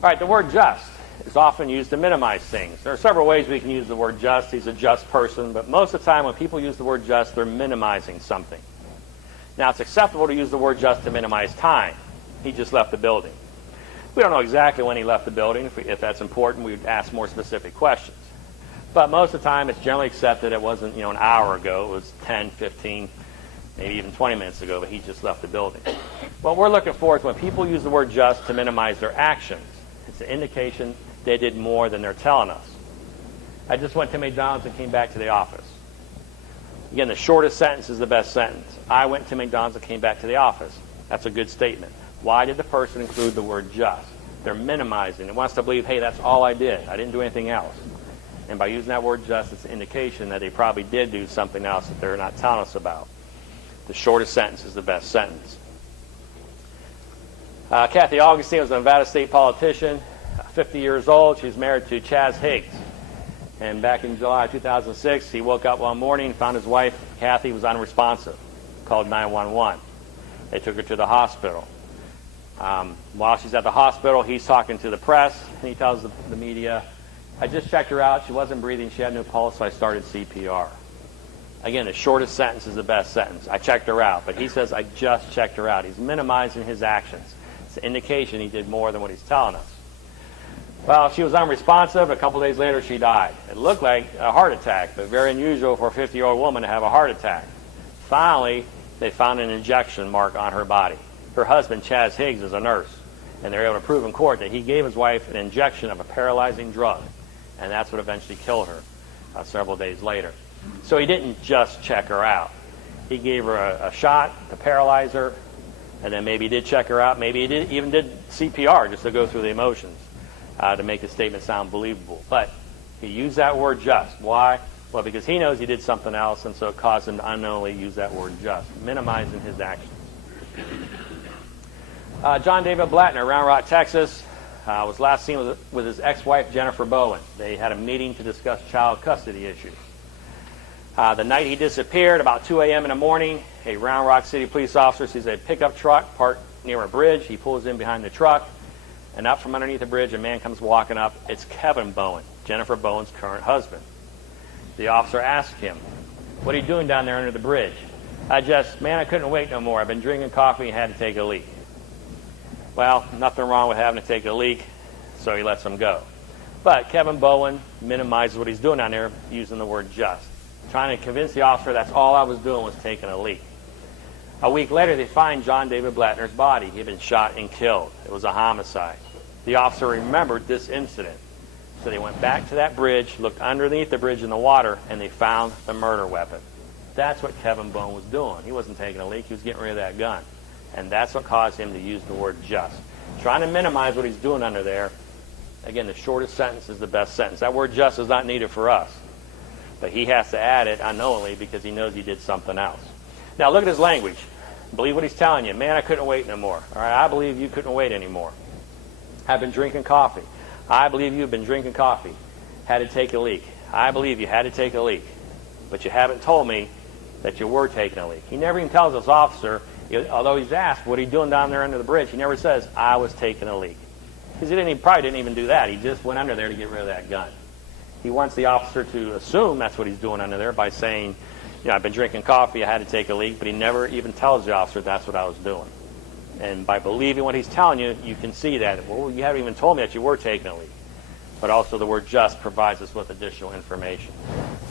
All right, the word just is often used to minimize things. There are several ways we can use the word just. He's a just person, but most of the time when people use the word just, they're minimizing something. Now, it's acceptable to use the word just to minimize time. He just left the building. We don't know exactly when he left the building. If that's important, we'd ask more specific questions. But most of the time, it's generally accepted it wasn't an hour ago. It was 10, 15, maybe even 20 minutes ago, but he just left the building. What we're looking for is when people use the word just to minimize their actions. It's an indication they did more than they're telling us. I just went to McDonald's and came back to the office. Again, the shortest sentence is the best sentence. I went to McDonald's and came back to the office. That's a good statement. Why did the person include the word just? They're minimizing. It wants to believe, hey, that's all I did. I didn't do anything else. And by using that word just, it's an indication that they probably did do something else that they're not telling us about. The shortest sentence is the best sentence. Kathy Augustine was a Nevada state politician, 50 years old. She was married to Chaz Higgs. And back in July 2006, he woke up one morning and found his wife, Kathy, was unresponsive. Called 911. They took her to the hospital. While she's at the hospital, he's talking to the press, and he tells the media, I just checked her out. She wasn't breathing. She had no pulse, so I started CPR. Again, the shortest sentence is the best sentence. I checked her out. But he says, I just checked her out. He's minimizing his actions. It's an indication he did more than what he's telling us. Well, she was unresponsive. A couple days later, she died. It looked like a heart attack, but very unusual for a 50-year-old woman to have a heart attack. Finally, they found an injection mark on her body. Her husband, Chaz Higgs, is a nurse, and they're able to prove in court that he gave his wife an injection of a paralyzing drug, and that's what eventually killed her several days later. So he didn't just check her out. He gave her a shot to paralyze her, and then maybe he did check her out. Maybe he even did CPR just to go through the emotions to make his statement sound believable. But he used that word just. Why? Well, because he knows he did something else, and so it caused him to unknowingly use that word just, minimizing his actions. John David Blattner, Round Rock, Texas, was last seen with his ex-wife, Jennifer Bowen. They had a meeting to discuss child custody issues. The night he disappeared, about 2 a.m. in the morning, a Round Rock City police officer sees a pickup truck parked near a bridge. He pulls in behind the truck, and up from underneath the bridge, a man comes walking up. It's Kevin Bowen, Jennifer Bowen's current husband. The officer asked him, what are you doing down there under the bridge? I couldn't wait no more. I've been drinking coffee and had to take a leak. Well, nothing wrong with having to take a leak, so he lets him go. But Kevin Bowen minimizes what he's doing down there using the word just, trying to convince the officer that's all I was doing was taking a leak. A week later, they find John David Blattner's body. He had been shot and killed. It was a homicide. The officer remembered this incident. So they went back to that bridge, looked underneath the bridge in the water, and they found the murder weapon. That's what Kevin Bowen was doing. He wasn't taking a leak. He was getting rid of that gun. And that's what caused him to use the word just. Trying to minimize what he's doing under there. Again, the shortest sentence is the best sentence. That word just is not needed for us. But he has to add it unknowingly because he knows he did something else. Now look at his language. Believe what he's telling you. Man, I couldn't wait no more. All right, I believe you couldn't wait anymore. I've been drinking coffee. I believe you've been drinking coffee. Had to take a leak. I believe you had to take a leak. But you haven't told me that you were taking a leak. He never even tells this officer, although he's asked, what are you doing down there under the bridge? He never says, I was taking a leak. Because he probably didn't even do that. He just went under there to get rid of that gun. He wants the officer to assume that's what he's doing under there by saying, I've been drinking coffee, I had to take a leak, but he never even tells the officer that's what I was doing. And by believing what he's telling you, you can see that, well, you haven't even told me that you were taking a leak. But also the word just provides us with additional information.